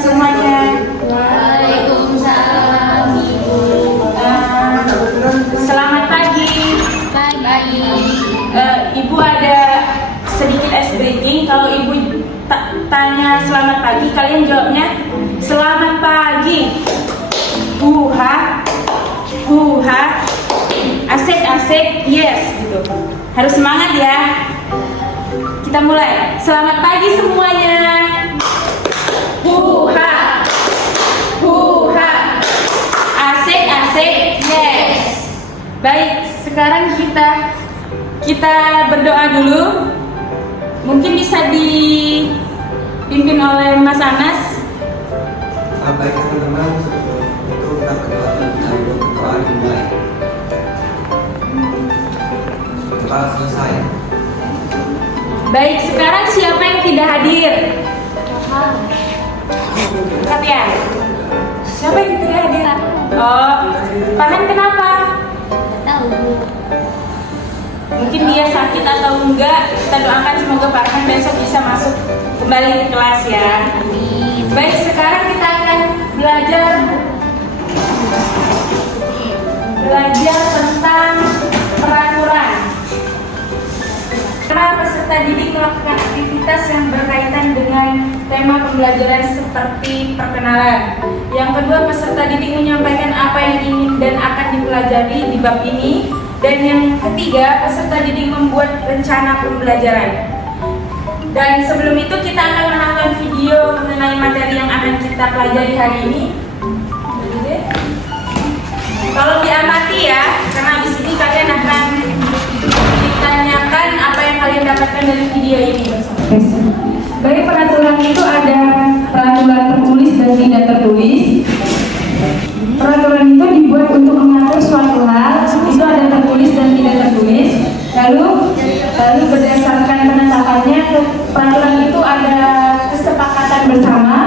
semuanya. Waalaikumsalam Ibu. Selamat pagi. Pagi. Ibu ada sedikit ice breaking. Kalau Ibu tanya selamat pagi, kalian jawabnya selamat pagi. Buha, asik, yes gitu. Harus semangat ya. Kita mulai. Selamat pagi semuanya. Buha, asik, yes. Baik, sekarang kita berdoa dulu. Mungkin bisa dipimpin oleh Mas Anas. Baik teman-teman, sebelum itu kita berdoa dan berdoa dimulai. Doa selesai. Baik, sekarang siapa yang tidak hadir? Kalian? Siapa yang tidak hadir? Oh, Farhan kenapa? Tahu. Mungkin dia sakit atau enggak. Kita doakan semoga Farhan besok bisa masuk kembali ke kelas ya. Amin. Baik, sekarang kita akan belajar tentang peraturan. Para peserta didik melakukan aktivitas yang berkaitan dengan tema pembelajaran seperti perkenalan. Yang kedua, peserta didik menyampaikan apa yang ingin dan akan dipelajari di bab ini. Dan yang ketiga, peserta didik membuat rencana pembelajaran. Dan sebelum itu kita akan menonton video mengenai materi yang akan kita pelajari hari ini. Kalau diamati ya, karena di sini kalian akan ditanyakan apa yang kalian dapatkan dari video ini. Baik, peraturan itu ada peraturan tertulis dan tidak tertulis. Peraturan itu dibuat untuk mengatur suatu hal, itu ada tertulis dan tidak tertulis. Lalu berdasarkan penetapannya, peraturan itu ada kesepakatan bersama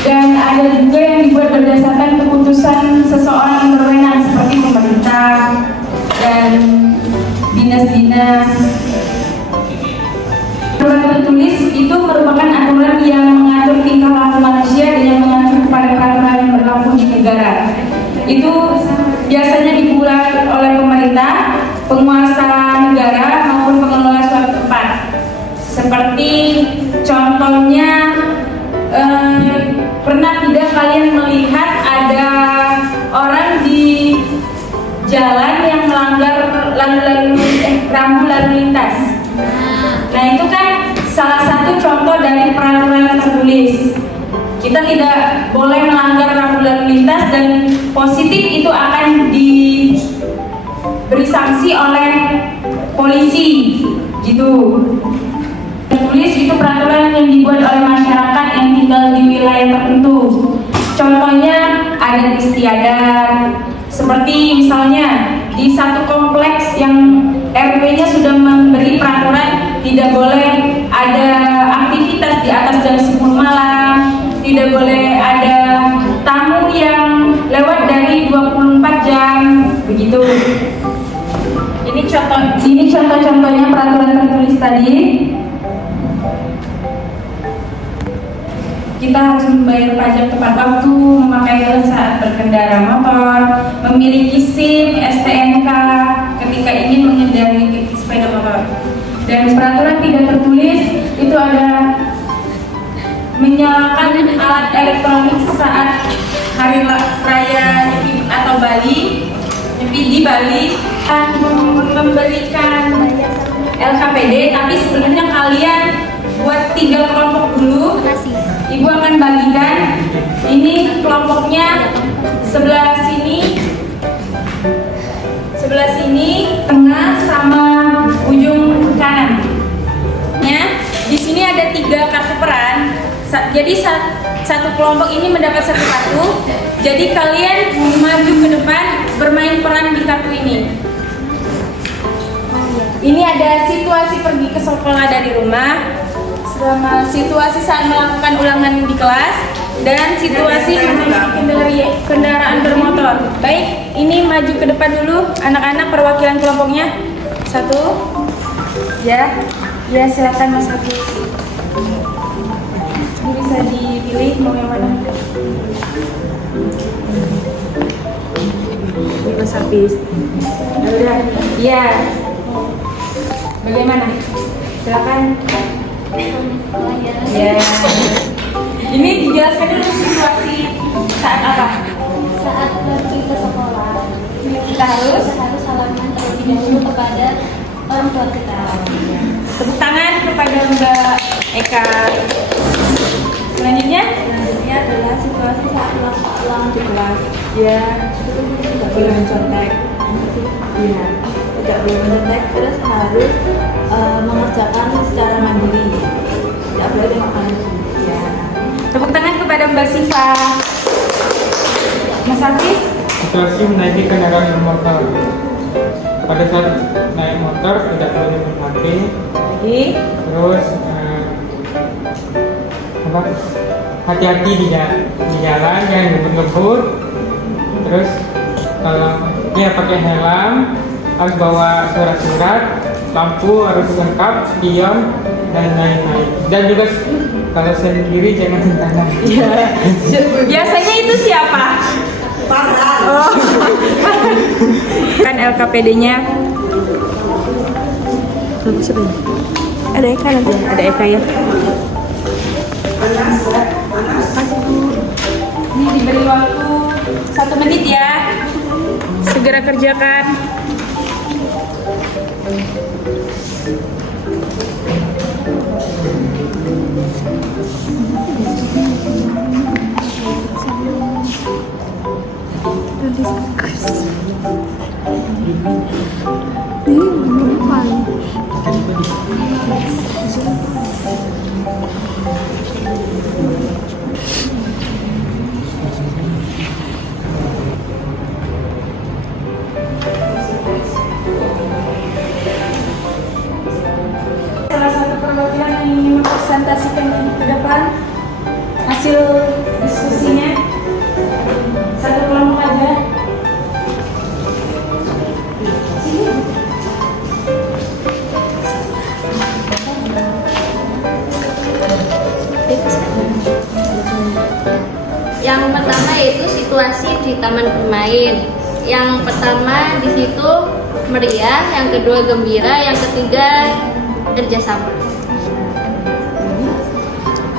dan ada juga yang dibuat berdasarkan keputusan seseorang yang berwenang seperti pemerintah dan dinas-dinas. Peraturan tertulis itu merupakan aturan yang mengatur tingkah laku manusia dan yang mengatur kepada peraturan yang berlaku di negara. Itu biasanya dibuat oleh pemerintah, penguasa negara maupun pengelola suatu tempat. Seperti contohnya, pernah tidak kalian melihat ada orang di jalan yang melanggar rambu lalu lintas? Nah, itu kan salah satu contoh dari peraturan tertulis. Kita tidak boleh melanggar rambu lalu lintas dan positif itu akan diberi sanksi oleh polisi, gitu. Tertulis itu peraturan yang dibuat oleh masyarakat yang tinggal di wilayah tertentu. Contohnya adat istiadat, seperti misalnya di satu kompleks yang RW-nya sudah memberi peraturan tidak boleh ada aktivitas di atas jam 10 malam, tidak boleh ada tamu yang lewat dari 24 jam, begitu. Ini contoh-contohnya peraturan tertulis tadi. Kita harus membayar pajak tepat waktu, memakai helm saat berkendara motor, memiliki SIM, STNK ketika ingin mengendarai sepeda motor. Dan peraturan tidak tertulis itu ada menyalakan alat elektronik saat hari raya Nyepi atau Bali, Nyepi di Bali, dan memberikan LKPD. Tapi sebenarnya kalian buat 3 kelompok dulu. Ibu akan bagikan. Ini kelompoknya sebelah sini, tengah sama ujung kanan. Ya, di sini ada 3 kartu peran. Jadi satu kelompok ini mendapat 1 kartu. Jadi kalian maju ke depan bermain peran di kartu ini. Ini ada situasi pergi ke sekolah dari rumah, selama situasi saat melakukan ulangan di kelas, dan situasi mengendarai kendaraan bermotor. Baik, ini maju ke depan dulu anak-anak perwakilan kelompoknya. 1. Ya, silakan Mas Agus. Diri bisa dipilih mau yang mana. Ini Mas Hafiz. Udah, iya. Bagaimana? Silakan. Ya. Ini dijelaskan dulu situasi saat apa? Saat pergi ke sekolah, Kita harus salaman terlebih dahulu kepada orang tua kita. tepuk tangan kepada Mbak Eka. Selanjutnya Adalah situasi saat pulang di kelas. Ya, tidak boleh mencontek. Iya. tidak boleh mendetek, terus harus mengerjakan secara mandiri. Tidak boleh tengok kanan. Ya. Tepuk tangan kepada Mbak Siva. Mas Hafiz. Situasi menaiki kendaraan bermotor. Pada saat naik motor tidak boleh minum HP. Lagi. Terus hati-hati di jalan, jangan ngebut-ngebut. Terus kalau pakai helm, harus bawa surat-surat, lampu harus lengkap, spion dan lain-lain. Dan juga kalau sendiri jangan tangan. Ya. Biasanya itu siapa? Oh. Kan LKPD-nya. Ada Eka nanti. Ada Eka ya. Ini diberi waktu 1 menit ya. Segera kerjakan. Salah satu perwakilan yang ingin mempresentasikan ke depan hasil diskusinya. Satu kelompok aja. Yang pertama yaitu situasi di taman bermain. Yang pertama di situ meriah, yang kedua gembira, yang ketiga kerjasama.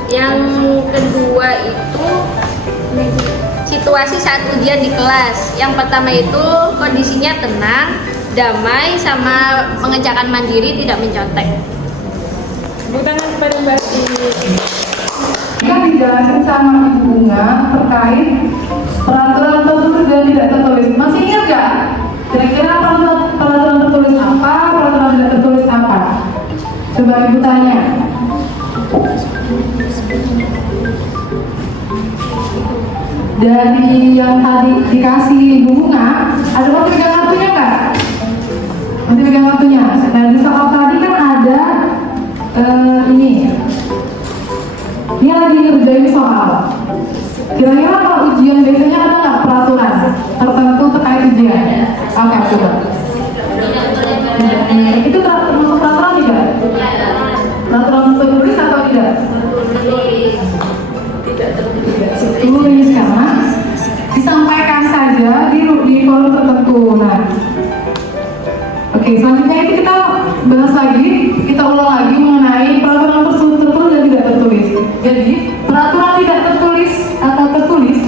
Yang kedua itu situasi saat ujian di kelas. Yang pertama itu kondisinya tenang, damai, sama mengerjakan mandiri, tidak mencontek. Tepuk tangan kepada Mbak Ati. Kan dijelasin sama Ibu Bunga terkait peraturan tertulis dan tidak tertulis. Masih ingat nggak? Kira-kira peraturan tertulis apa, peraturan tidak tertulis apa? Coba Ibu tanya. Dari yang tadi dikasih Ibu Bunga, ada waktu pegang kartunya nggak? Nanti pegang kartunya. Nah di soal tadi kan ada Dia lagi ngerjain soal. Kira-kira kalau ujian biasanya ada nggak peraturan tertentu terkait ujian? Oke, coba. Itu termasuk peraturan tidak? Peraturan tertulis atau tidak? Tidak tertulis. Tulis karena disampaikan saja di forum tertentu. Nah, oke, selanjutnya itu kita bahas lagi, kita ulang lagi mengenai peraturan tertulis dan tidak tertulis. Jadi, peraturan tidak tertulis atau tertulis,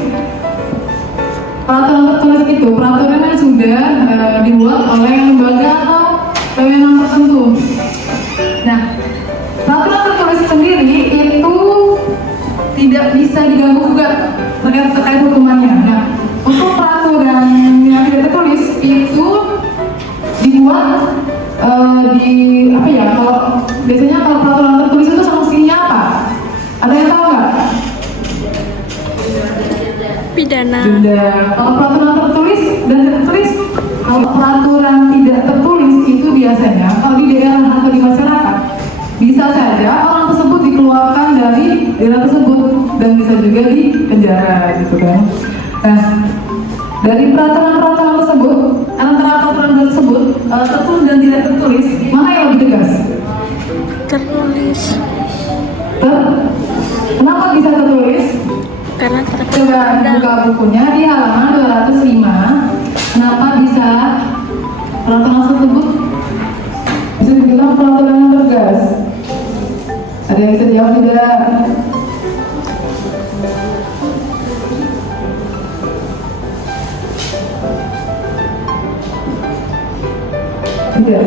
peraturan tertulis itu peraturan yang sudah dibuat oleh lembaga atau wewenang tertentu. Nah, peraturan tertulis sendiri itu tidak bisa diganggu gugat terkait hukumannya. Nah, untuk peraturan yang tidak tertulis itu dibuat kalau biasanya kalau peraturan tertulis itu sanksinya apa? Ada yang tahu nggak? Pidana. Denda. Kalau peraturan tertulis dan tidak tertulis, kalau peraturan tidak tertulis itu biasanya kalau di daerah atau di masyarakat bisa saja orang tersebut dikeluarkan dari daerah tersebut dan bisa juga di penjara gitu kan. Nah, dari peraturan-peraturan tersebut, antara peraturan tersebut tertulis dan tidak tertulis, mana yang lebih tegas? Tertulis. Kenapa bisa coba buka bukunya di halaman 205. Kenapa bisa peraturan tersebut bisa dibilang peraturan yang tegas? Ada yang bisa jawab tidak? Tidak.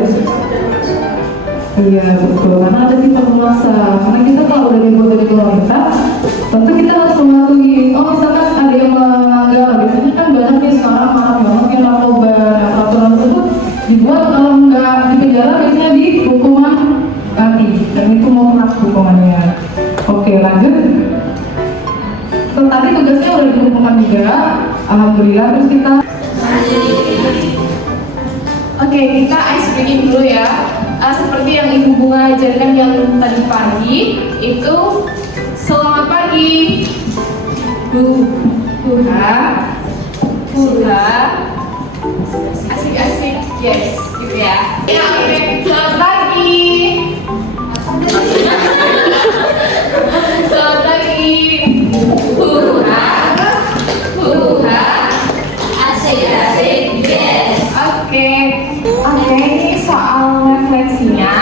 Iya betul, karena ada sifat memaksa. Karena kita kalau udah dibuat dari pemerintah, tentu kita harus mematuhi. Oh misalkan ada yang melanggar, biasanya kan banyak nih sekarang maaf banget yang narkoba. Nah, peraturan tersebut dibuat kalau nggak di penjara biasanya di hukuman mati. Dan itu mau keras hukumannya. Oke lanjut. Tadi tugasnya udah dikumpulkan juga. Alhamdulillah terus kita. Oke, kita ice breaking dulu ya. Seperti yang Ibu Bunga ajarkan yang tadi pagi, itu selamat pagi. Asik-asik, yes, gitu ya. Ya, oke, selamat pagi. Selamat pagi. Asik-asik, yes. Oke, ini soal refleksinya.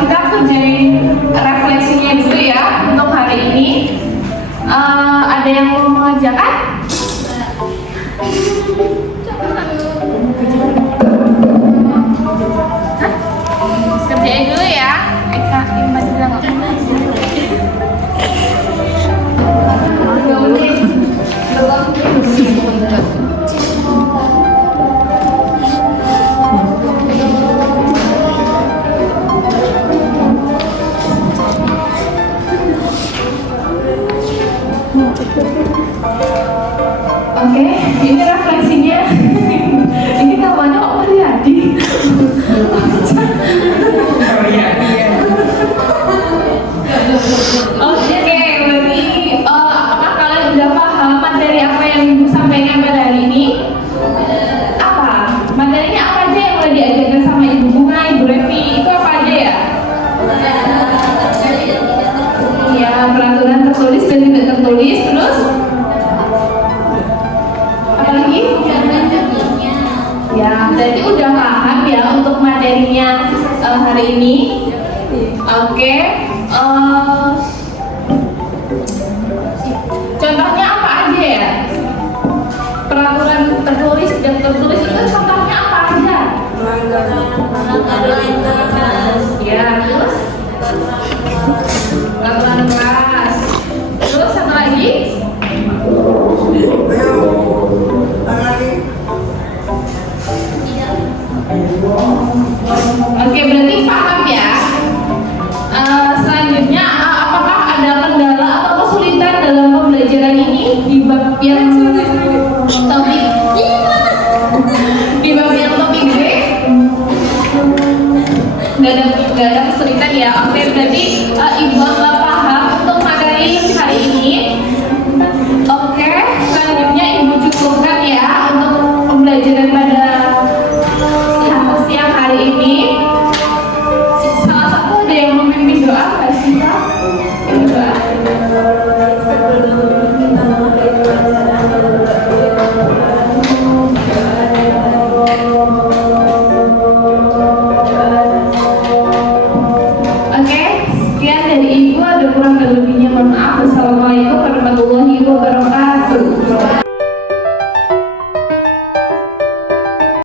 Kita kerjain refleksinya dulu ya untuk hari ini. Ada yang mau mengerjakan? Hah? Kerjain dulu ya. Eka, ini masih bilang nggak? Oke, ini refleksinya. Ini namanya Om Riyadi. Oke, berarti apakah kalian udah paham materi apa yang Ibu sampaikan pada hari ini? Apa? Materinya apa aja yang udah diajarkan sama Ibu Bunga, Ibu Revi? Itu apa aja ya? Ya, peraturan tertulis dan tidak tertulis. Terus? Apa lagi? Ya, berarti udah paham ya untuk materinya hari ini. Oke. Contohnya apa aja ya? Peraturan tertulis dan tertulis itu contohnya apa aja? Ya, terus? Peraturan kelas. Terus satu lagi? Oke, berarti paham ya. Selanjutnya, apakah ada kendala atau kesulitan dalam pembelajaran ini di bab yang topik B? Nggak ada kesulitan ya. Oke, berarti Ibu anggap paham untuk materi hari ini.